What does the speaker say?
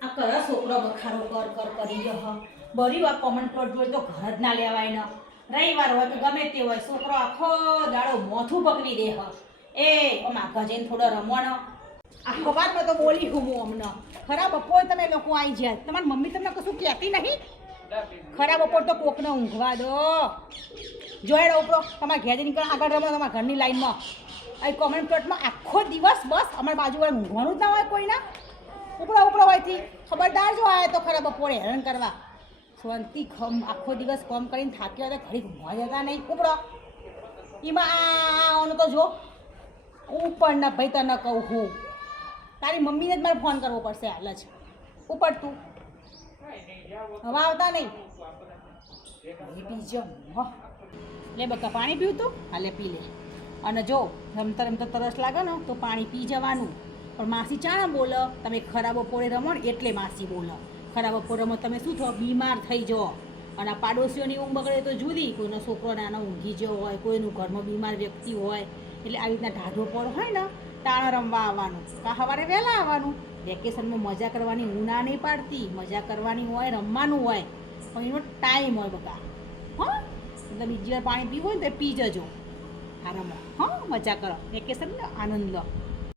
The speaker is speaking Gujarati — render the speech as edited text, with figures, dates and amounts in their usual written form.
આ કયો છોકરો બખારો કર કર કરી ગયો બરી આ કોમન પ્લોટ જોઈ તો ઘર જ ના લેવાય ને રવિવાર હોય કે ગમે તે હોય છોકરો આખો દાડો મોથું પકડી દે એ માગા જઈને થોડો રમવાનો આ ખબરમાં તો બોલી હું અમને ખરા બપોર તમે લોકો આવી જાય તમારી મમ્મી તમને કશું કહેતી નહીં ખરા બપોર તો કોકને ઊંઘવા દો જોડે ઉપરો તમારા ઘેર નીકળ આગળ રમો તમારા ઘરની લાઈનમાં અહીં કોમન પ્લોટમાં આખો દિવસ બસ અમારી બાજુવાળા ઊંઘવાનું જ ના હોય કોઈના ઉપરો ઉપરો હોયથી ખબરદાર જો આવે તો ખરા બપોરે હેરાન કરવા શાંતિ આખો દિવસ કામ કરીને થાક્યો તો ઘડી ઘૂમવા જતા નહીં ઉપરો એમાં આનું તો જો ઉપર ના ભાઈ તને કહું હું તારી મમ્મીને જ મારે ફોન કરવો પડશે હાલ જ ઉપર તું હવે આવતા નહીં પીજો લે બકા પાણી પીવું તું હાલે પી લે અને જો રમતા રમતા તરસ લાગે ને તો પાણી પી જવાનું પણ માસી ચાણા બોલો તમે ખરાબ બપોરે રમો ને એટલે માસી બોલો ખરાબ બપોરે રમો તમે શું થો બીમાર થઈ જાઓ અને આ પાડોશીઓની ઊંઘ બગડે તો જુદી કોઈનો છોકરો નાનો ઊંઘી ગયો હોય કોઈનું ઘરમાં બીમાર વ્યક્તિ હોય એટલે આવી રીતના ઢાઢો પર હોય ને તાણા રમવા આવવાનું કાં સવારે વહેલા આવવાનું વેકેશનમાં મજા કરવાની હું ના નહીં પાડતી મજા કરવાની હોય રમવાનું હોય પણ એનો ટાઈમ હોય બધા હા એટલે બીજી વાર પાણી પીવું હોય ને તો પી જજો હા રમો હા મજા કરો વેકેશન આનંદ લો